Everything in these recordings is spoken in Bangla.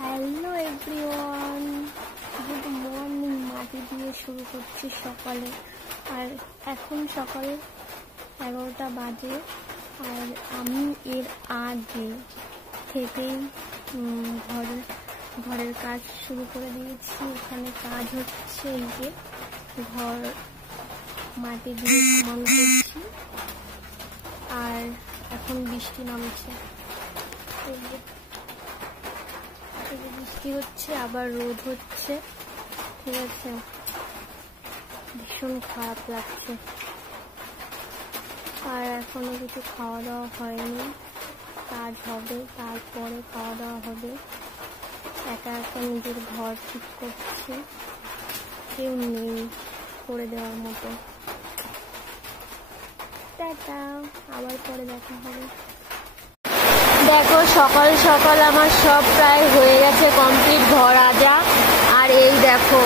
Hello everyone, good morning. মাটি দিয়ে শুরু করছি সকালে, আর এখন সকাল 11টা বাজে। আর আমি এর আগে থেকেই ঘরের কাজ শুরু করে দিয়েছি। এখানে কাজ হচ্ছে, এই যে ঘর মাটি দিয়ে সমান করছি। আর এখন বৃষ্টি নামছে, বৃষ্টি হচ্ছে, আবার রোদ হচ্ছে। ঠিক আছে, ভীষণ খারাপ লাগছে। আর এখনো কিছু খাওয়া দাওয়া হয়নি, কাজ হবে, তারপরে খাওয়া দাওয়া হবে। একা একা নিজের ঘর ঠিক করছে, কেউ নেই করে দেওয়ার মতো। টাটা, আবার পরে দেখা হবে। দেখো, সকাল সকাল আমার সব প্রায় হয়ে গেছে কমপ্লিট, ঘর আজা। আর এই দেখো,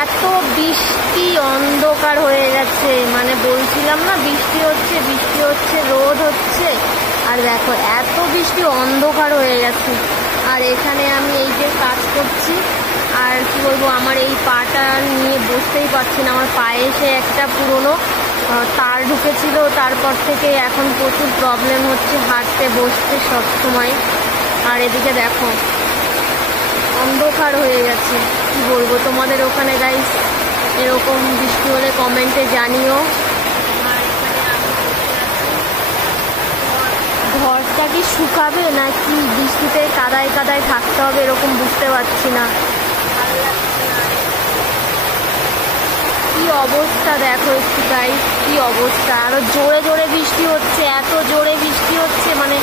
এত বৃষ্টি, অন্ধকার হয়ে গেছে। মানে বলছিলাম না, বৃষ্টি হচ্ছে, রোদ হচ্ছে। আর দেখো, এত বৃষ্টি, অন্ধকার হয়ে গেছে। আর এখানে আমি এই যে কাজ করছি, আর কি বলবো, আমার এই পাটা নিয়ে বসতেই পারছি না। আমার পায়ে এসে একটা পুরনো তার ঢুকেছিল, তারপর থেকে এখন প্রচুর প্রবলেম হচ্ছে হাঁটতে বসতে সব সময়। আর এদিকে দেখো, অন্ধকার হয়ে গেছে। কি বলবো তোমাদের, ওখানে গাইস এরকম বৃষ্টি হলে কমেন্টে জানিও। আর এখানে আমি ঘরটা কি শুকাবে নাকি বৃষ্টিতে কাদায় কাদায় থাকতে হবে, এরকম বুঝতে পারছি না। কি অবস্থা দেখো একটু গাইস, কি অবস্থা। আরো জোরে জোরে বৃষ্টি হচ্ছে, এত জোরে বৃষ্টি হচ্ছে, মানে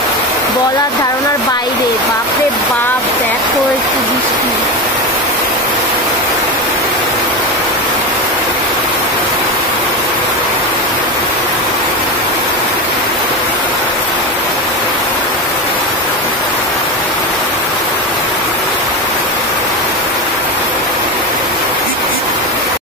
বলার ধারণার বাইরে। বাপরে বাপ,